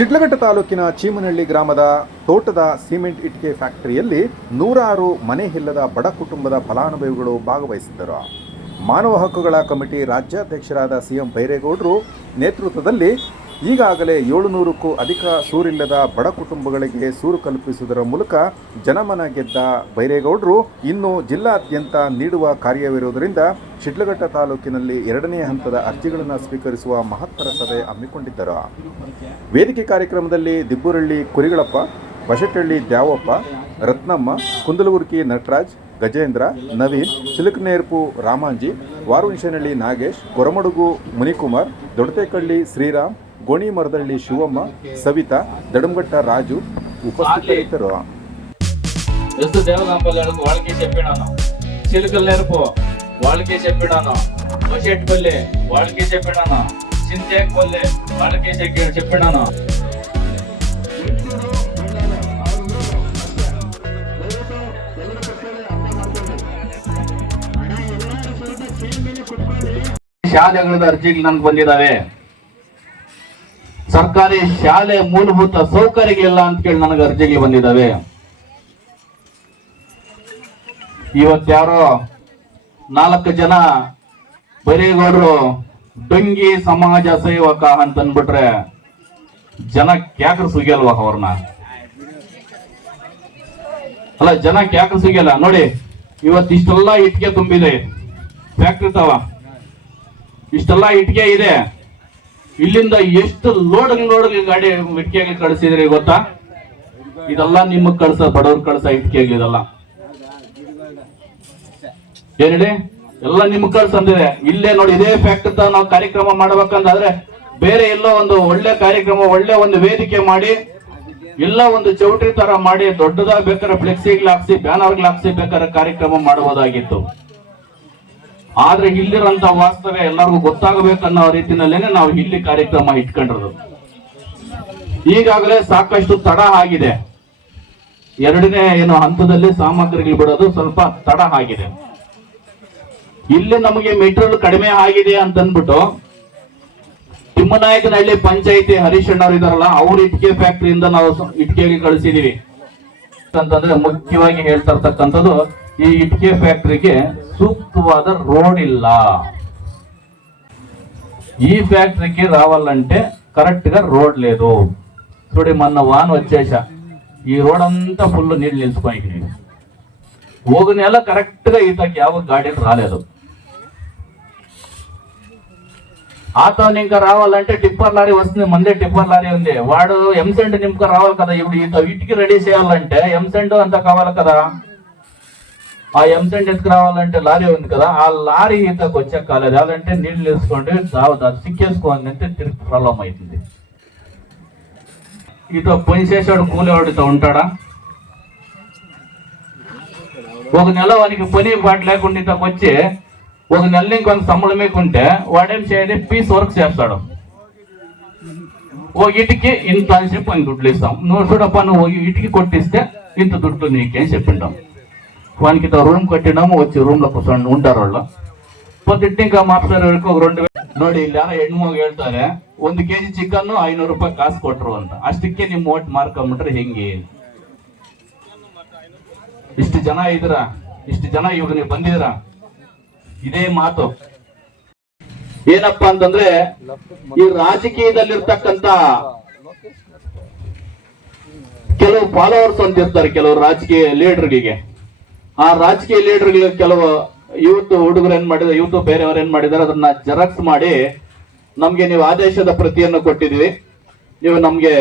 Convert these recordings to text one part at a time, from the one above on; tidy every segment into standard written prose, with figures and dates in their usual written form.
ಶಿಡ್ಲಘಟ್ಟ ತಾಲೂಕಿನ ಚೀಮನಹಳ್ಳಿ ಗ್ರಾಮದ ತೋಟದ ಸಿಮೆಂಟ್ ಇಟ್ಟಿಗೆ ಫ್ಯಾಕ್ಟರಿಯಲ್ಲಿ 106 ಮನೆ ಇಲ್ಲದ ಬಡ ಕುಟುಂಬದ ಫಲಾನುಭವಿಗಳು ಭಾಗವಹಿಸಿದ್ದರು. ಮಾನವ ಹಕ್ಕುಗಳ ಕಮಿಟಿ ರಾಜ್ಯಾಧ್ಯಕ್ಷರಾದ ಸಿಎಂ ಬೈರೇಗೌಡರು ನೇತೃತ್ವದಲ್ಲಿ ಈಗಾಗಲೇ 700ಕ್ಕೂ ಅಧಿಕ ಸೂರಿಲ್ಲದ ಬಡ ಕುಟುಂಬಗಳಿಗೆ ಸೂರು ಕಲ್ಪಿಸುವುದರ ಮೂಲಕ ಜನಮನ ಗೆದ್ದ ಬೈರೇಗೌಡರು ಇನ್ನು ಜಿಲ್ಲಾದ್ಯಂತ ನೀಡುವ ಕಾರ್ಯವಿರುವುದರಿಂದ ಶಿಡ್ಲಘಟ್ಟ ತಾಲೂಕಿನಲ್ಲಿ 2ನೇ ಹಂತದ ಅರ್ಜಿಗಳನ್ನು ಸ್ವೀಕರಿಸುವ ಮಹತ್ತರ ಸಭೆ ಹಮ್ಮಿಕೊಂಡಿದ್ದರು. ವೇದಿಕೆ ಕಾರ್ಯಕ್ರಮದಲ್ಲಿ ದಿಬ್ಬುರಳ್ಳಿ ಕುರಿಗಳಪ್ಪ, ಬಶೆಟ್ಟಹಳ್ಳಿ ದ್ಯಾವಪ್ಪ, ರತ್ನಮ್ಮ, ಕುಂದಲಗುರ್ಕಿ ನಟರಾಜ್, ಗಜೇಂದ್ರ, ನವೀನ್, ಚಿಲಕನೇರ್ಪು ರಾಮಾಂಜಿ, ವಾರುಂಶನಹಳ್ಳಿ ನಾಗೇಶ್, ಕೊರಮಡುಗು ಮುನಿಕುಮಾರ್, ದೊಡತೆಕಳ್ಳಿ ಶ್ರೀರಾಮ್, ಗೋಣಿಮರದಳ್ಳಿ ಶಿವಮ್ಮ, ಸವಿತಾ, ದಡಂಗಟ್ಟ ರಾಜು ಉಪಸ್ಥಿತರಿದ್ದರು. చిలుకలేరుపు వాళ్ళకే చెప్పినాను, బషెట్ పల్లె వాళ్ళకే చెప్పినాను, చింతేక్ పల్లె వాళ్ళకే చెప్పినాను. ಶಾಲೆಗಳ ಅರ್ಜಿಗಳು ನನಗೆ ಬಂದಿದ್ದಾವೆ. ಸರ್ಕಾರಿ ಶಾಲೆ ಮೂಲಭೂತ ಸೌಕರ್ಯಗಳಿಲ್ಲ ಅಂತ ಕೇಳಿ ನನಗೆ ಅರ್ಜಿಗಳು ಬಂದಿದ್ದಾವೆ. ಇವತ್ಯಾರೋ 4 ಜನ ಬೈರೇಗೌಡರು ಡೊಂಗಿ ಸಮಾಜ ಸೇವಕ ಅಂತ ಅಂದ್ಬಿಟ್ರೆ ಜನಕ್ಕೆ ಯಾಕೆ ಸಿಗಲ್ವಾ? ಅವ್ರನ್ನ ಅಲ್ಲ, ಜನಕ್ಕೆ ಯಾಕೆ ಸಿಗಲ್ಲ? ನೋಡಿ, ಇವತ್ತಿಷ್ಟೆಲ್ಲ ಇಟ್ಟಿಗೆ ತುಂಬಿದೆ ಫ್ಯಾಕ್ಟ್ರಿ ತವ, ಇಷ್ಟೆಲ್ಲ ಇಟ್ಟಿಗೆ ಇದೆ. ಇಲ್ಲಿಂದ ಎಷ್ಟು ಲೋಡ್ ಗಾಡಿ ಇಟ್ಟಿಗೆ ಕಳಿಸಿದ್ರಿ ಗೊತ್ತಾ? ಇದೆಲ್ಲ ನಿಮಗ್ ಕಳ್ಸ, ಬಡವ್ರು ಕಳ್ಸ ಇಟ್ಟಿಗೆ ಇದೆಲ್ಲ ಏನ್ ಹೇಳಿ, ಎಲ್ಲ ನಿಮ್ಗೆ ಕಳ್ಸಂದಿದೆ. ಇಲ್ಲೇ ನೋಡಿ, ಇದೇ ಫ್ಯಾಕ್ಟ್ರಿ ನಾವು ಕಾರ್ಯಕ್ರಮ ಮಾಡ್ಬೇಕಂದ್ರೆ ಬೇರೆ ಎಲ್ಲೋ ಒಂದು ಒಳ್ಳೆ ಕಾರ್ಯಕ್ರಮ, ಒಳ್ಳೆ ಒಂದು ವೇದಿಕೆ ಮಾಡಿ, ಎಲ್ಲ ಒಂದು ಚೌಟ್ರಿ ತರ ಮಾಡಿ, ದೊಡ್ಡದಾಗಿ ಬೇಕಾದ್ರೆ ಫ್ಲೆಕ್ಸಿಗಳು ಹಾಕ್ಸಿ, ಬ್ಯಾನರ್ಗಳು ಹಾಕ್ಸಿ ಬೇಕಾದ್ರೆ ಕಾರ್ಯಕ್ರಮ ಮಾಡಬಹುದಾಗಿತ್ತು. ಆದ್ರೆ ಇಲ್ಲಿರಂತ ವಾಸ್ತವ್ಯ ಎಲ್ಲರಿಗೂ ಗೊತ್ತಾಗಬೇಕನ್ನೋ ರೀತಿನಲ್ಲೇನೆ ನಾವು ಇಲ್ಲಿ ಕಾರ್ಯಕ್ರಮ ಇಟ್ಕೊಂಡಿರೋದು. ಈಗಾಗಲೇ ಸಾಕಷ್ಟು ತಡ ಆಗಿದೆ. 2ನೇ ಹಂತದಲ್ಲಿ ಸಾಮಗ್ರಿಗಳು ಬಿಡೋದು ಸ್ವಲ್ಪ ತಡ ಆಗಿದೆ. ಇಲ್ಲಿ ನಮಗೆ ಮೆಟೀರಿಯಲ್ ಕಡಿಮೆ ಆಗಿದೆ ಅಂತಂದ್ಬಿಟ್ಟು ತಿಮ್ಮನಾಯಕನಹಳ್ಳಿ ಪಂಚಾಯಿತಿ ಹರೀಶ್ ಅಣ್ಣವ್ರು ಇದಾರಲ್ಲ, ಅವ್ರ ಇಟ್ಟಿಗೆ ಫ್ಯಾಕ್ಟ್ರಿಯಿಂದ ನಾವು ಇಟ್ಟಿಗೆಗೆ ಕಳಿಸಿದೀವಿ ಅಂತಂದ್ರೆ ಮುಖ್ಯವಾಗಿ ಹೇಳ್ತಾ ಇರ್ತಕ್ಕಂಥದ್ದು, ಈ ಇಟ್ಟಿಗೆ ಫ್ಯಾಕ್ಟ್ರಿಗೆ ಸೂಕ್ತವಾದ ರೋಡ್ ಇಲ್ಲ. ఈ ఫ్యాక్టరీకి రావాలంటే కరెక్ట్ గా రోడ్ లేదు. చూడి, మొన్న వాన వచ్చేసా, ఈ రోడ్ అంతా ఫుల్ నీళ్ళు నిలిచిపోయి, ఒక నెల కరెక్ట్ గా ఈతకి ಯಾವ గాడీలు రాలేదు. ఆతోని ఇంకా రావాలంటే టిప్పర్ లారీ వస్తుంది, మందే టిప్పర్ లారీ ఉంది, వాడు ఎంసెంట్ నింపుక రావాలి కదా. ఇప్పుడు వీటికి రెడీ చేయాలంటే ఎంసెంట్ అంతా కావాలి కదా. ఆ ఎంసెంట్ ఎత్తుకు రావాలంటే లారీ ఉంది కదా, ఆ లారీ ఈతకు వచ్చే కాలేదు. అదంటే నీళ్లు వేసుకోండి, సిక్కేసుకోండి అంటే తిరిగి ప్రాబ్లం అవుతుంది. ఈతో పని చేసాడు కూలేవాడితో ఉంటాడా? ఒక నెల వానికి పని పాటు లేకుండా ఇతకు వచ్చి ఒక నెల ఇంకొంత సంబళం మీకుంటే వాడేం చేయాలి? పీస్ వర్క్ చేస్తాడు. ఓ ఇటుకి ఇంత అని చెప్పి అని దుడ్లు ఇస్తాం. నువ్వు చూడప్ప, నువ్వు ఇటుకి కొట్టిస్తే ఇంత దుడ్డు నీకేం చెప్పింటాం. వానికి రూమ్ కట్టినాము, వచ్చి రూమ్ లో కూర్చొని ఉంటారు వాళ్ళు. పొద్దుట్టి ఇంకా ಮಾಪ್ಸರ್ ವರೆಗೂ 2000 ನೋಡಿ. ಇಲ್ಲಿ ಯಾರ ಹೆಣ್ಮಗ ಹೇಳ್ತಾರೆ 1 kg ಚಿಕನ್ 500 ರೂಪಾಯಿ ಕಾಸು ಕೊಟ್ರು ಅಂತ. ಅಷ್ಟಕ್ಕೆ ನಿಮ್ ಓಟ್ ಮಾರ್ಕೊಂಡ್ಬಿಟ್ರೆ ಹೆಂಗೆ? ಇಷ್ಟು ಜನ ಇದ್ರ, ಇಷ್ಟು ಜನ ಇವಾಗ ನೀವು ಬಂದಿದ್ರ, ಇದೇ ಮಾತು ಏನಪ್ಪಾ ಅಂತಂದ್ರೆ, ಈ ರಾಜಕೀಯದಲ್ಲಿರ್ತಕ್ಕಂತ ಕೆಲವು ಫಾಲೋವರ್ಸ್ ಅಂತ ಇರ್ತಾರೆ, ಕೆಲವು ರಾಜಕೀಯ ಲೀಡರ್ಗಳಿಗೆ. ಆ ರಾಜಕೀಯ ಲೀಡರ್ಗಳಿಗೆ ಕೆಲವು ಯೂತ್ ಹುಡುಗರು ಏನ್ ಮಾಡಿದ್ರೆ, ಯೂತ್ ಬೇರೆಯವರು ಏನ್ ಮಾಡಿದಾರೆ, ಅದನ್ನ ಜೆರಾಕ್ಸ್ ಮಾಡಿ ನಮ್ಗೆ ನೀವು ಆದೇಶದ ಪ್ರತಿಯನ್ನು ಕೊಟ್ಟಿದ್ವಿ, ನೀವು ನಮ್ಗೆ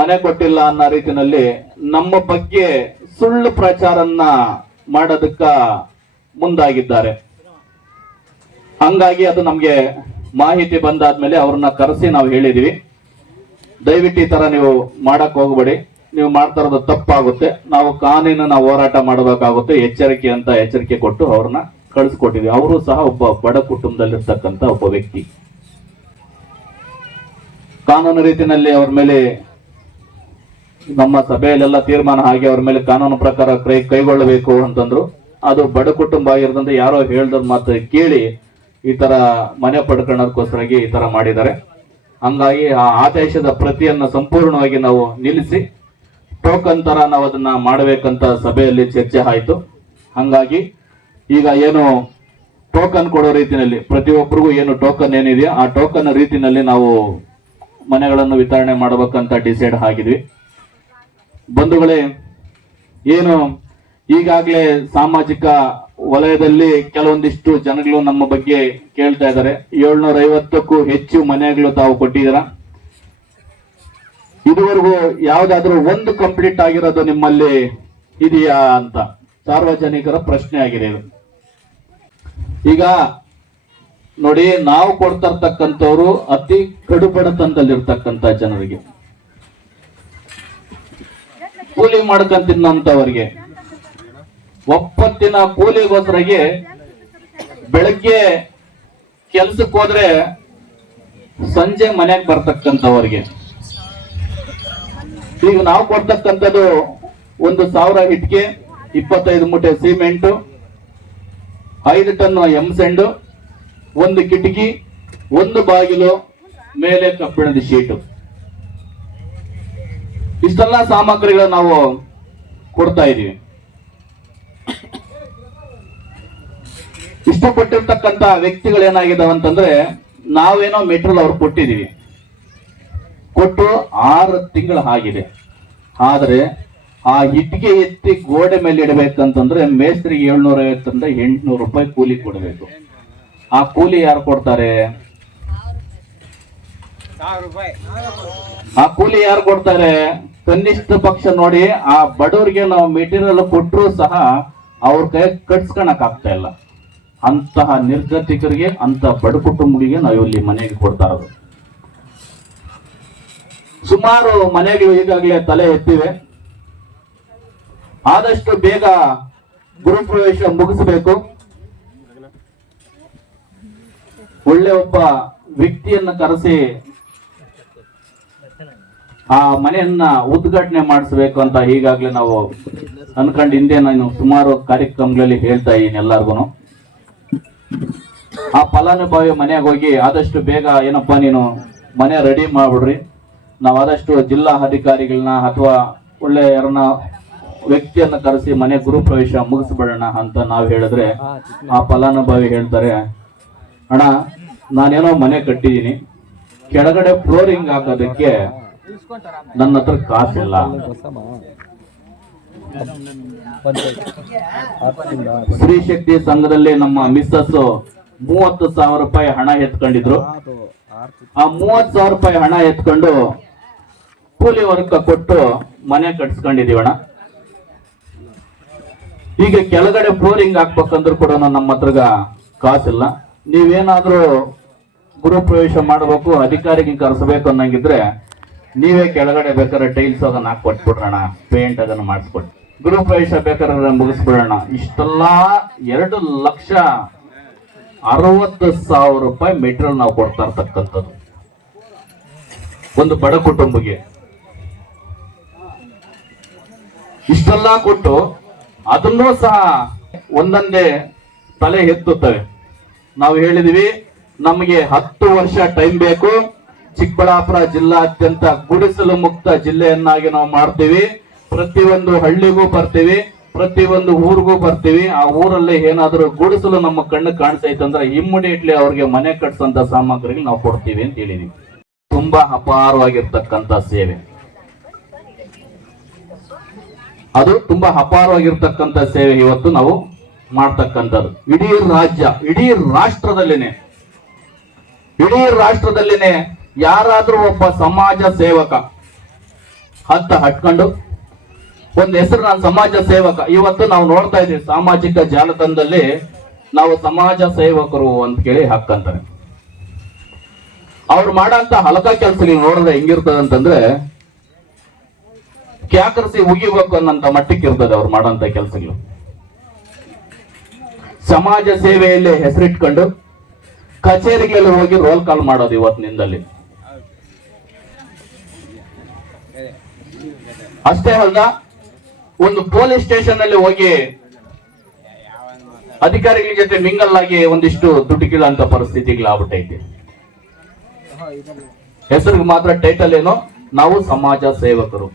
ಮನೆ ಕೊಟ್ಟಿಲ್ಲ ಅನ್ನೋ ರೀತಿಯಲ್ಲಿ ನಮ್ಮ ಬಗ್ಗೆ ಸುಳ್ಳು ಪ್ರಚಾರನ್ನ ಮಾಡೋದಕ್ಕ ಮುಂದಾಗಿದ್ದಾರೆ. ಹಂಗಾಗಿ ಅದು ನಮ್ಗೆ ಮಾಹಿತಿ ಬಂದಾದ್ಮೇಲೆ ಅವ್ರನ್ನ ಕರೆಸಿ ನಾವು ಹೇಳಿದೀವಿ, ದಯವಿಟ್ಟು ಈ ತರ ನೀವು ಮಾಡಕ್ ಹೋಗ್ಬೇಡಿ, ನೀವು ಮಾಡ್ತಾ ಇರೋದು ತಪ್ಪಾಗುತ್ತೆ, ನಾವು ಕಾನೂನನ್ನ ಹೋರಾಟ ಮಾಡಬೇಕಾಗುತ್ತೆ, ಎಚ್ಚರಿಕೆ ಕೊಟ್ಟು ಅವ್ರನ್ನ ಕಳಿಸ್ಕೊಟ್ಟಿದ್ವಿ. ಅವರು ಸಹ ಒಬ್ಬ ಬಡ ಕುಟುಂಬದಲ್ಲಿರ್ತಕ್ಕಂಥ ಒಬ್ಬ ವ್ಯಕ್ತಿ. ಕಾನೂನು ರೀತಿಯಲ್ಲಿ ಅವ್ರ ಮೇಲೆ ನಮ್ಮ ಸಭೆಯಲ್ಲೆಲ್ಲ ತೀರ್ಮಾನ ಆಗಿ ಅವ್ರ ಮೇಲೆ ಕಾನೂನು ಪ್ರಕಾರ ಕೈಗೊಳ್ಳಬೇಕು ಅಂತಂದ್ರು. ಅದು ಬಡ ಕುಟುಂಬ ಆಗಿರೋದ್ರಿಂದ ಯಾರೋ ಹೇಳ್ದ ಮಾತು ಕೇಳಿ ಈ ತರ ಮನೆ ಪಡ್ಕೊಳ್ಳೋದಕ್ಕೋಸ್ಕರ ಈ ತರ ಮಾಡಿದ್ದಾರೆ. ಹಂಗಾಗಿ ಆ ಆದೇಶದ ಪ್ರತಿಯನ್ನ ಸಂಪೂರ್ಣವಾಗಿ ನಾವು ನಿಲ್ಲಿಸಿ ಟೋಕನ್ ತರ ನಾವು ಅದನ್ನ ಮಾಡಬೇಕಂತ ಸಭೆಯಲ್ಲಿ ಚರ್ಚೆ ಆಯ್ತು. ಹಂಗಾಗಿ ಈಗ ಏನು ಟೋಕನ್ ಕೊಡೋ ರೀತಿಯಲ್ಲಿ ಪ್ರತಿಯೊಬ್ಬರಿಗೂ ಏನು ಟೋಕನ್ ಏನಿದೆಯೋ ಆ ಟೋಕನ್ ರೀತಿಯಲ್ಲಿ ನಾವು ಮನೆಗಳನ್ನು ವಿತರಣೆ ಮಾಡಬೇಕಂತ ಡಿಸೈಡ್ ಆಗಿದ್ವಿ. ಬಂಧುಗಳೇ, ಏನು ಈಗಾಗಲೇ ಸಾಮಾಜಿಕ ವಲಯದಲ್ಲಿ ಕೆಲವೊಂದಿಷ್ಟು ಜನಗಳು ನಮ್ಮ ಬಗ್ಗೆ ಕೇಳ್ತಾ ಇದ್ದಾರೆ. 750ಕ್ಕೂ ಹೆಚ್ಚು ಮನೆಗಳು ತಾವು ಕೊಟ್ಟಿದ್ದೀರಾ. ಇದುವರೆಗೂ ಯಾವ್ದಾದ್ರು ಒಂದು ಕಂಪ್ಲೀಟ್ ಆಗಿರೋದು ನಿಮ್ಮಲ್ಲಿ ಇದೆಯಾ ಅಂತ ಸಾರ್ವಜನಿಕರ ಪ್ರಶ್ನೆ ಆಗಿದೆ ಇದು. ಈಗ ನೋಡಿ, ನಾವು ಕೊಡ್ತಾ ಇರ್ತಕ್ಕಂಥವ್ರು ಅತಿ ಕಡುಬಡತನದಲ್ಲಿರ್ತಕ್ಕಂಥ ಜನರಿಗೆ, ಕೂಲಿ ಮಾಡ್ಕೊಂಡ್ ತಿನ್ನಂತವರಿಗೆ, ಒಪ್ಪತ್ತಿನ ಕೂಲಿಗೋಸ್ಕರಗೆ ಬೆಳಗ್ಗೆ ಕೆಲ್ಸಕ್ಕೆ ಹೋದ್ರೆ ಸಂಜೆ ಮನೆಗೆ ಬರ್ತಕ್ಕಂಥವ್ರಿಗೆ. ಈಗ ನಾವು ಕೊಡ್ತಕ್ಕಂಥದ್ದು 1,000 ಇಟ್ಕೆ, 25 ಮೂಟೆ ಸಿಮೆಂಟ್, 5 ಟನ್ ಎಂಸೆಂಡು, 1 ಕಿಟಕಿ, 1 ಬಾಗಿಲು, ಮೇಲೆ ಕಬ್ಬಿಣದ ಶೀಟು, ಇಷ್ಟೆಲ್ಲ ಸಾಮಗ್ರಿಗಳು ನಾವು ಕೊಡ್ತಾ ಇದೀವಿ. ಇಷ್ಟಪಟ್ಟಿರ್ತಕ್ಕಂಥ ವ್ಯಕ್ತಿಗಳು ಏನಾಗಿದಾವೆ ಅಂತಂದ್ರೆ, ನಾವೇನೋ ಮೆಟೀರಿಯಲ್ ಅವ್ರು ಕೊಟ್ಟಿದೀವಿ, ಕೊಟ್ಟು 6 ತಿಂಗಳು ಆಗಿದೆ. ಆದ್ರೆ ಆ ಇಟ್ಟಿಗೆ ಎತ್ತಿ ಗೋಡೆ ಮೇಲೆ ಇಡಬೇಕಂತಂದ್ರೆ ಮೇಸ್ತ್ರಿಗೆ 750ರಿಂದ 800 ರೂಪಾಯಿ ಕೂಲಿ ಕೊಡಬೇಕು. ಆ ಕೂಲಿ ಯಾರು ಕೊಡ್ತಾರೆ? ಆ ಕೂಲಿ ಯಾರು ಕೊಡ್ತಾರೆ? ಕನಿಷ್ಠ ಪಕ್ಷ ನೋಡಿ, ಆ ಬಡವರಿಗೆ ನಾವು ಮೆಟೀರಿಯಲ್ ಕೊಟ್ಟರು ಸಹ ಅವ್ರ ಕೈ ಕಟ್ಸ್ಕೊಳಕ್ ಆಗ್ತಾ ಇಲ್ಲ. ಅಂತಹ ನಿರ್ಗತಿಕರಿಗೆ, ಅಂತ ಬಡ ಕುಟುಂಬಗಳಿಗೆ ನಾವು ಇಲ್ಲಿ ಮನೆಗೆ ಕೊಡ್ತಾ ಇರೋದು. ಸುಮಾರು ಮನೆಗಳು ಈಗಾಗಲೇ ತಲೆ ಎತ್ತಿವೆ. ಆದಷ್ಟು ಬೇಗ ಗೃಹಪ್ರವೇಶ ಮುಗಿಸಬೇಕು. ಒಳ್ಳೆ ಒಬ್ಬ ವ್ಯಕ್ತಿಯನ್ನ ಕರೆಸಿ ಆ ಮನೆಯನ್ನ ಉದ್ಘಾಟನೆ ಮಾಡಿಸ್ಬೇಕು ಅಂತ ಈಗಾಗಲೇ ನಾವು ಅನ್ಕೊಂಡು ಹಿಂದೆ ನಾನು ಸುಮಾರು ಕಾರ್ಯಕ್ರಮಗಳಲ್ಲಿ ಹೇಳ್ತಾ ಇದ್ದೀನಿ ಎಲ್ಲಾರ್ಗು. ಆ ಫಲಾನುಭವಿ ಮನೆಗೆ ಹೋಗಿ ಆದಷ್ಟು ಬೇಗ ಏನಪ್ಪಾ ನೀನು ಮನೆ ರೆಡಿ ಮಾಡ್ಬಿಡ್ರಿ, ನಾವು ಆದಷ್ಟು ಜಿಲ್ಲಾ ಅಧಿಕಾರಿಗಳನ್ನ ಅಥವಾ ಒಳ್ಳೆ ಯಾರನ್ನ ವ್ಯಕ್ತಿಯನ್ನ ಕರೆಸಿ ಮನೆ ಗೃಹಪ್ರವೇಶ ಮುಗಿಸ್ಬಿಡೋಣ ಅಂತ ನಾವು ಹೇಳಿದ್ರೆ, ಆ ಫಲಾನುಭವಿ ಹೇಳ್ತಾರೆ, ಅಣ್ಣ ನಾನೇನೋ ಮನೆ ಕಟ್ಟಿದೀನಿ, ಕೆಳಗಡೆ ಫ್ಲೋರಿಂಗ್ ಹಾಕೋದಕ್ಕೆ ನನ್ನ ಹತ್ರ ಕಾಸಿಲ್ಲ. ಸ್ತ್ರೀ ಶಕ್ತಿ ಸಂಘದಲ್ಲಿ ನಮ್ಮ ಮಿಸ್ಸಸ್ 30,000 ರೂಪಾಯಿ ಹಣ ಎತ್ಕೊಂಡಿದ್ರು. ಆ 30,000 ರೂಪಾಯಿ ಹಣ ಎತ್ಕೊಂಡು ಕೂಲಿ ವರ್ಗ ಕೊಟ್ಟು ಮನೆ ಕಟ್ಸ್ಕೊಂಡಿದೀವಣ್ಣ. ಈಗ ಕೆಳಗಡೆ ಫ್ಲೋರಿಂಗ್ ಹಾಕ್ಬೇಕಂದ್ರೂ ಕೂಡ ನಮ್ಮ ಹತ್ರಗ ಕಾಸಿಲ್ಲ. ನೀವೇನಾದ್ರೂ ಗೃಹ ಪ್ರವೇಶ ಮಾಡಬೇಕು, ಅಧಿಕಾರಿಗೆ ಕರೆಸಬೇಕು ಅನ್ನಂಗಿದ್ರೆ ನೀವೇ ಕೆಳಗಡೆ ಬೇಕಾದ್ರೆ ಟೈಲ್ಸ್ ಅದನ್ನ ಹಾಕೊಟ್ಬಿಡ್ರಣ, ಪೇಂಟ್ ಅದನ್ನ ಮಾಡಿಸ್ಕೊಟ್ಟು ಗೃಹ ಪ್ರವೇಶ ಬೇಕಾದ್ರೆ ಮುಗಿಸ್ಬಿಡೋಣ. ಇಷ್ಟೆಲ್ಲ 2,60,000 ರೂಪಾಯಿ ಮೆಟೀರಿಯಲ್ ನಾವು ಕೊಡ್ತಾ ಇರ್ತಕ್ಕಂಥದ್ದು ಒಂದು ಬಡ ಕುಟುಂಬಕ್ಕೆ. ಇಷ್ಟೆಲ್ಲ ಕೊಟ್ಟು ಅದನ್ನೂ ಸಹ ಒಂದೊಂದೇ ತಲೆ ಎತ್ತುತ್ತವೆ. ನಾವು ಹೇಳಿದ್ವಿ, ನಮಗೆ 10 ವರ್ಷ ಟೈಮ್ ಬೇಕು. ಚಿಕ್ಕಬಳ್ಳಾಪುರ ಜಿಲ್ಲಾದ್ಯಂತ ಗುಡಿಸಲು ಮುಕ್ತ ಜಿಲ್ಲೆಯನ್ನಾಗಿ ನಾವು ಮಾಡ್ತೀವಿ. ಪ್ರತಿಯೊಂದು ಹಳ್ಳಿಗೂ ಬರ್ತೀವಿ, ಪ್ರತಿಯೊಂದು ಊರಿಗೂ ಬರ್ತೀವಿ. ಆ ಊರಲ್ಲಿ ಏನಾದರೂ ಗುಡಿಸಲು ನಮ್ಮ ಕಣ್ಣು ಕಾಣಿಸೈತಂದ್ರೆ ಇಮ್ಮಿಡಿಯೇಟ್ಲಿ ಅವ್ರಿಗೆ ಮನೆ ಕಟ್ಸಂತ ಸಾಮಗ್ರಿ ನಾವು ಕೊಡ್ತೀವಿ ಅಂತ ಹೇಳಿದೀವಿ. ತುಂಬಾ ಅಪಾರವಾಗಿರ್ತಕ್ಕಂಥ ಸೇವೆ ಅದು, ತುಂಬಾ ಅಪಾರವಾಗಿರ್ತಕ್ಕಂಥ ಸೇವೆ ಇವತ್ತು ನಾವು ಮಾಡ್ತಕ್ಕಂಥದ್ದು. ಇಡೀ ರಾಜ್ಯ, ಇಡೀ ರಾಷ್ಟ್ರದಲ್ಲಿನೇ ಯಾರಾದ್ರೂ ಒಬ್ಬ ಸಮಾಜ ಸೇವಕ ಹತ್ತ ಹಟ್ಕೊಂಡು ಒಂದು ಹೆಸರು, ನಾನು ಸಮಾಜ ಸೇವಕ. ಇವತ್ತು ನಾವು ನೋಡ್ತಾ ಇದ್ದೀವಿ ಸಾಮಾಜಿಕ ಜಾಲತಾಣದಲ್ಲಿ ನಾವು ಸಮಾಜ ಸೇವಕರು ಅಂತ ಕೇಳಿ ಹಾಕಂತಾರೆ. ಅವ್ರು ಮಾಡಂತ ಹಲಕ ಕೆಲಸಗಳು ನೋಡಿದ್ರೆ ಹೆಂಗಿರ್ತದೆ ಅಂತಂದ್ರೆ ಕ್ಯಾಕರಿಸಿ ಉಗಿಬೇಕು ಅನ್ನಂತ ಮಟ್ಟಕ್ಕೆ ಇರ್ತದೆ ಅವ್ರು ಮಾಡಂತ ಕೆಲಸಗಳು. ಸಮಾಜ ಸೇವೆಯಲ್ಲಿ ಹೆಸರಿಟ್ಕೊಂಡು ಕಚೇರಿಗೆಲ್ಲ ಹೋಗಿ ರೋಲ್ ಕಾಲ್ ಮಾಡೋದು ಇವತ್ತಿನಿಂದಲ್ಲಿ. ಅಷ್ಟೇ ಅಲ್ಲ, ಒಂದು ಪೊಲೀಸ್ ಸ್ಟೇಷನ್ ಅಲ್ಲಿ ಹೋಗಿ ಅಧಿಕಾರಿಗಳ ಜೊತೆ ಮಿಂಗಲ್ ಆಗಿ ಒಂದಿಷ್ಟು ದುಡ್ಡು ಕೀಳಂತ ಪರಿಸ್ಥಿತಿಗಳು ಆಗ್ಬಿಟ್ಟೈತೆ. ಹೆಸರಿಗೆ ಮಾತ್ರ ಟೈಟಲ್ ಏನು, ನಾವು ಸಮಾಜ ಸೇವಕರು.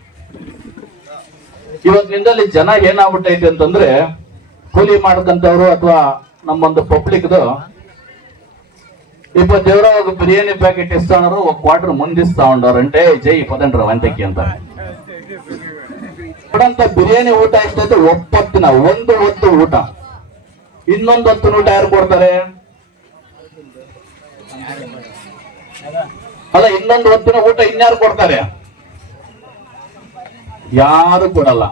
ಇವತ್ತಿನಿಂದಲೇ ಜನ ಏನಾಗ್ಬಿಟ್ಟೈತೆ ಅಂತಂದ್ರೆ, ಕೂಲಿ ಮಾಡ್ಕಂತವ್ರು ಅಥವಾ ನಮ್ಮೊಂದು ಪಬ್ಲಿಕ್ದು 20 euro ಬಿರಿಯಾನಿ ಪ್ಯಾಕೆಟ್ ಇಸ್ತಾನರು ಕ್ವಾರ್ಟರ್ ಮುಂದಿಸ್ತಾ ಉಂಡವ್ರಂటే ಜೈ ಪದಂಡ್ರ ವಂತಕಿ ಅಂತ ಕೊಡಂತ ಬಿರಿಯಾನಿ ಊಟ ಎಷ್ಟೈತೆ, ಒಪ್ಪತ್ತಿನ ಒಂದು ಹೊತ್ತು ಊಟ. ಇನ್ನೊಂದು ಹೊತ್ತು ಊಟ ಯಾರು ಕೊಡ್ತಾರೆ? ಅಲ್ಲ, ಇನ್ನೊಂದು ಹೊತ್ತಿನ ಊಟ ಇನ್ಯಾರು ಕೊಡ್ತಾರೆ? ಯಾರು ಕೊಡಲ್ಲ.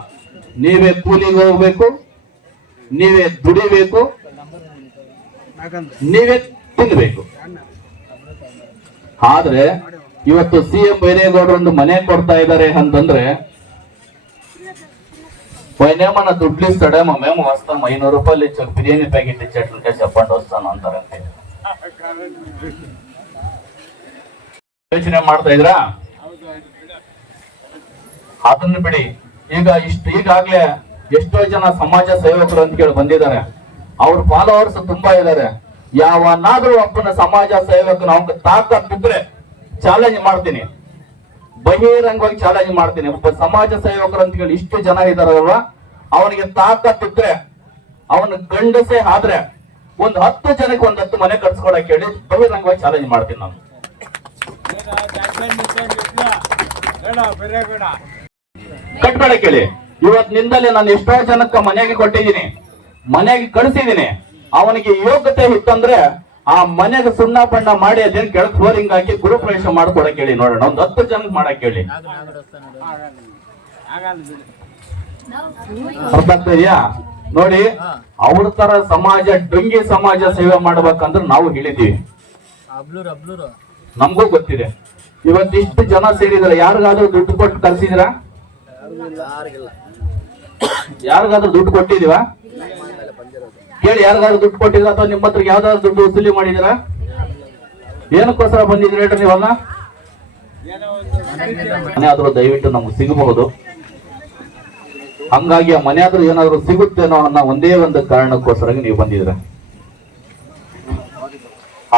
ನೀವೇ ಕೂಲಿಗೆ ಹೋಗ್ಬೇಕು, ನೀವೇ ದುಡಿಬೇಕು, ನೀವೇ ತಿನ್ಬೇಕು. ಆದ್ರೆ ಇವತ್ತು CM ಬೈರೇಗೌಡರೊಂದು ಮನೆ ಕೊಡ್ತಾ ಇದ್ದಾರೆ ಅಂತಂದ್ರೆ, వైనేమన్నా దుడ్లు ఇస్తాడేమో, మేము వస్తాం 500 రూపాయలు ఇచ్చి బిర్యానీ ప్యాకెట్ ఇచ్చేట్లుంటే చెప్పండి వస్తాను అంటారంటే ಯೋಚನೆ ಮಾಡ್ತಾ ಇದ್ರಾ? ಅದನ್ನ ಬಿಡಿ. ಈಗಾಗ್ಲೇ ಎಷ್ಟೋ ಜನ ಸಮಾಜ ಸೇವಕರು ಅಂತ ಕೇಳಿ ಬಂದಿದ್ದಾರೆ. ಅವ್ರ ಫಾಲೋವರ್ಸ್ ತುಂಬಾ ಇದ್ದಾರೆ. ಯಾವನಾದ್ರೂ ಒಬ್ಬನ ಸಮಾಜ ಸೇವಕನ ಅವ್ನ ತಾಕತ್ತಿದ್ರೆ ಚಾಲೆಂಜ್ ಮಾಡ್ತೀನಿ, ಬಹಿರಂಗವಾಗಿ ಚಾಲೆಂಜ್ ಮಾಡ್ತೀನಿ. ಒಬ್ಬ ಸಮಾಜ ಸೇವಕರು ಅಂತ ಹೇಳಿ ಇಷ್ಟು ಜನ ಇದಾರಲ್ವಾ, ಅವನಿಗೆ ತಾಕತ್ತಿದ್ರೆ, ಅವನ ಗಂಡಸೇ ಆದ್ರೆ ಒಂದ್ 10 ಜನಕ್ಕೆ 10 ಮನೆ ಕಟ್ಸ್ಕೊಡಕ್ ಹೇಳಿ ಬಹಿರಂಗವಾಗಿ ಚಾಲೆಂಜ್ ಮಾಡ್ತೀನಿ ನಾನು. ಕಟ್ಬೇಡ ಕೇಳಿ. ಇವತ್ತಿನಿಂದಲೇ ನಾನು ಎಷ್ಟೋ ಜನಕ್ಕ ಮನೆಗೆ ಕೊಟ್ಟಿದ್ದೀನಿ, ಮನೆಗೆ ಕಳಿಸಿದ್ದೀನಿ. ಅವನಿಗೆ ಯೋಗ್ಯತೆ ಇತ್ತಂದ್ರೆ ಆ ಮನೆಗೆ ಸುಣ್ಣ ಬಣ್ಣ ಮಾಡಿ ಅದೇನ್ ಕೆಳಗ್ ಫ್ಲೋರಿಂಗ್ ಹಾಕಿ ಗೃಹಪ್ರವೇಶ ಮಾಡ್ಕೊಡಕ್ ಹೇಳಿ ನೋಡೋಣ. ಒಂದ್ 10 ಜನಕ್ಕೆ ಮಾಡಕ್ ಹೇಳಿ. ಅರ್ಥ ಆಗ್ತಾ ಇದೆಯಾ? ನೋಡಿ, ಅವ್ರ ತರ ಸಮಾಜ ಡ್ರಂಗಿ ಸಮಾಜ ಸೇವೆ ಮಾಡ್ಬೇಕಂದ್ರೆ ನಾವು ಹೇಳಿದೀವಿ, ನಮಗೂ ಗೊತ್ತಿದೆ. ಇವತ್ತಿಷ್ಟು ಜನ ಸೇರಿದ್ರೆ ಯಾರಿಗಾದ್ರೂ ದುಡ್ಡು ಕೊಟ್ಟು ಕಲ್ಸಿದಿರಾ? ಯಾರಿಗಾದ್ರೂ ದುಡ್ಡು ಕೊಟ್ಟಿದೀವ ಕೇಳಿ? ಯಾರಿಗಾದ್ರೂ ದುಡ್ಡು ಕೊಟ್ಟಿದ್ರ ಅಥವಾ ನಿಮ್ಮ ಹತ್ರ ಯಾವ್ದಾದ್ರು ದುಡ್ಡು ವಸೂಲಿ ಮಾಡಿದಿರಾ? ಏನಕ್ಕೋಸ್ಕರ ಬಂದಿದ್ರಿ ಹೇಳ್ರಿ ನೀವಲ್ಲ? ಮನೆ ಆದ್ರೂ ದಯವಿಟ್ಟು ನಮ್ಗೆ ಸಿಗಬಹುದು. ಹಂಗಾಗಿ ಆ ಮನೆ ಆದ್ರೂ ಏನಾದ್ರು ಸಿಗುತ್ತೇನೋ ಅನ್ನೋ ಒಂದೇ ಒಂದು ಕಾರಣಕ್ಕೋಸ್ಕರ ನೀವು ಬಂದಿದ್ರ.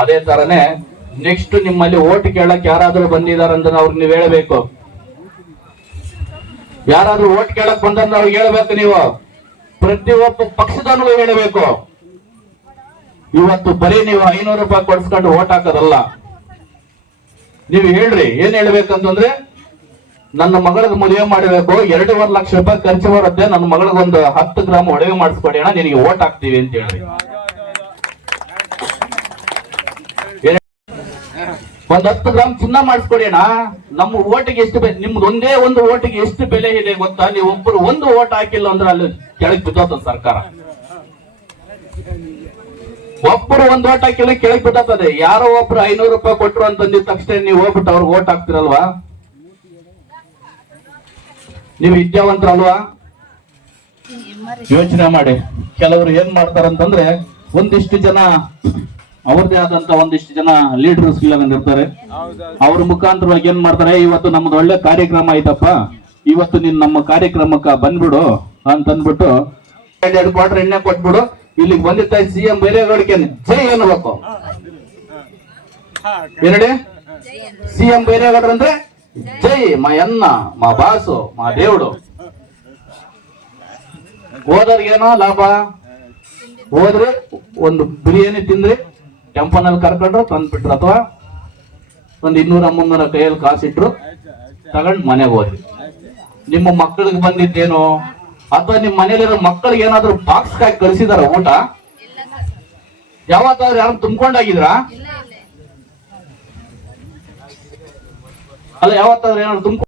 ಅದೇ ತರನೇ ನೆಕ್ಸ್ಟ್ ನಿಮ್ಮಲ್ಲಿ ಓಟ್ ಕೇಳಕ್ ಯಾರಾದ್ರೂ ಬಂದಿದಾರಂದ್ರೆ ಅವ್ರಿಗೆ ನೀವು ಹೇಳ್ಬೇಕು. ಯಾರಾದ್ರೂ ಓಟ್ ಕೇಳಕ್ ಬಂದ್ರೆ ಅವ್ರಿಗೆ ಹೇಳ್ಬೇಕು. ನೀವು ಪ್ರತಿಯೊಬ್ಬ ಪಕ್ಷದಲ್ಲೂ ಹೇಳಬೇಕು. ಇವತ್ತು ಬರೀ ನೀವು 500 ರೂಪಾಯಿ ಕೊಡ್ಸ್ಕೊಂಡು ಓಟ್ ಹಾಕೋದಲ್ಲ. ನೀವು ಹೇಳ್ರಿ, ಏನ್ ಹೇಳ್ಬೇಕಂತಂದ್ರೆ, ನನ್ನ ಮಗಳಿಗೆ ಮದುವೆ ಮಾಡಬೇಕು, 2.5 ಲಕ್ಷ ರೂಪಾಯಿ ಖರ್ಚು ಬರುತ್ತೆ, ನನ್ನ ಮಗಳಿಗೊಂದು 10 ಗ್ರಾಮ್ ಒಡವೆ ಮಾಡಿಸ್ಕೊಡಿ ಅಣ್ಣ, ನಿನಗೆ ಓಟ್ ಹಾಕ್ತೀವಿ ಅಂತ ಹೇಳ್ರಿ. ಒಂದ್ 10 ಗ್ರಾಮ್ ಚಿನ್ನ ಮಾಡಿಸ್ಕೊಡಿ ಅಣ್ಣ, ನಮ್ಮ ಓಟಿಗೆ ಎಷ್ಟು ನಿಮ್ದು ಒಂದೇ ಒಂದು ಓಟಿಗೆ ಎಷ್ಟು ಬೆಲೆ ಇದೆ ಗೊತ್ತಾ? ನೀವು ಒಬ್ಬರು ಒಂದು ಓಟ್ ಹಾಕಿಲ್ಲ ಅಂದ್ರೆ ಅಲ್ಲಿ ಕೆಳಗೆ ಬಿದ್ದೋತ ಸರ್ಕಾರ. ಒಬ್ಬರು ಒಂದು ಓಟ್ ಹಾಕಿಲ್ಲ ಕೆಳಗೆ ಬಿದ್ದೋತದೆ. ಯಾರೋ ಒಬ್ರು 500 ರೂಪಾಯಿ ಕೊಟ್ರು ಅಂತಂದಿದ ತಕ್ಷಣ ನೀವು ಹೋಗ್ಬಿಟ್ಟು ಅವ್ರಿಗೆ ಓಟ್ ಹಾಕ್ತಿರಲ್ವಾ? ನೀವು ವಿದ್ಯಾವಂತರಲ್ವಾ? ಯೋಚನೆ ಮಾಡಿ. ಕೆಲವರು ಏನ್ ಮಾಡ್ತಾರಂತಂದ್ರೆ, ಒಂದಿಷ್ಟು ಜನ ಅವ್ರದೇ ಆದಂತ ಒಂದಿಷ್ಟು ಜನ ಲೀಡರ್ಸ್ ಇರ್ತಾರೆ. ಅವ್ರ ಮುಖಾಂತರವಾಗಿ ಏನ್ ಮಾಡ್ತಾರೆ, ಇವತ್ತು ನಮ್ದು ಒಳ್ಳೆ ಕಾರ್ಯಕ್ರಮ ಐತಪ್ಪ, ಇವತ್ತು ನೀನ್ ನಮ್ಮ ಕಾರ್ಯಕ್ರಮಕ್ಕ ಬಂದ್ಬಿಡು ಅಂತಂದ್ಬಿಟ್ಟು 2 ಕ್ವಾರ್ಟರ್ ಎಣ್ಣೆ ಕೊಟ್ಬಿಡು, ಇಲ್ಲಿಗೆ ಬಂದಿತ್ತ CM ಬೈರೇಗೌಡಕ್ಕೆ ಜೈ ಅನ್ನಬೇಕು. ಏನೇಳಿ? CM ಬೈರೇಗೌಡ್ರ ಅಂದ್ರೆ ಜೈ, ಮಾ ಅನ್ನ, ಮಾ ಬಾಸು, ಮಾ ದೇವ್ಡು. ಹೋದವ್ರಿಗೇನೋ ಲಾಭ, ಹೋದ್ರೆ ಒಂದು ಬಿರಿಯಾನಿ ತಿಂದ್ರಿ, ಟೆಂಪೋನಲ್ಲಿ ಕರ್ಕೊಂಡ್ರು ತಂದ್ಬಿಟ್ರು, ಅಥವಾ ಒಂದ್ 200-300 ಕೈಯಲ್ಲಿ ಕಾಸಿಟ್ರು ತಗೊಂಡ್ ಮನೆಗೆ ಹೋದ್ರಿ. ನಿಮ್ಮ ಮಕ್ಕಳಿಗೆ ಬಂದಿದ್ದೇನು, ಅಥವಾ ನಿಮ್ ಮನೇಲಿರೋ ಮಕ್ಕಳಿಗೆ ಏನಾದ್ರು ಬಾಕ್ಸ್ ಹಾಕಿ ಕಳಿಸಿದಾರ ಊಟ? ಯಾವತ್ತಾದ್ರೂ ಯಾರು ತುಂಬ್ಕೊಂಡಾಗಿದ್ರ? ಅಲ್ಲ, ಯಾವತ್ತಾದ್ರೂ ಏನಾದ್ರು ತುಂಬ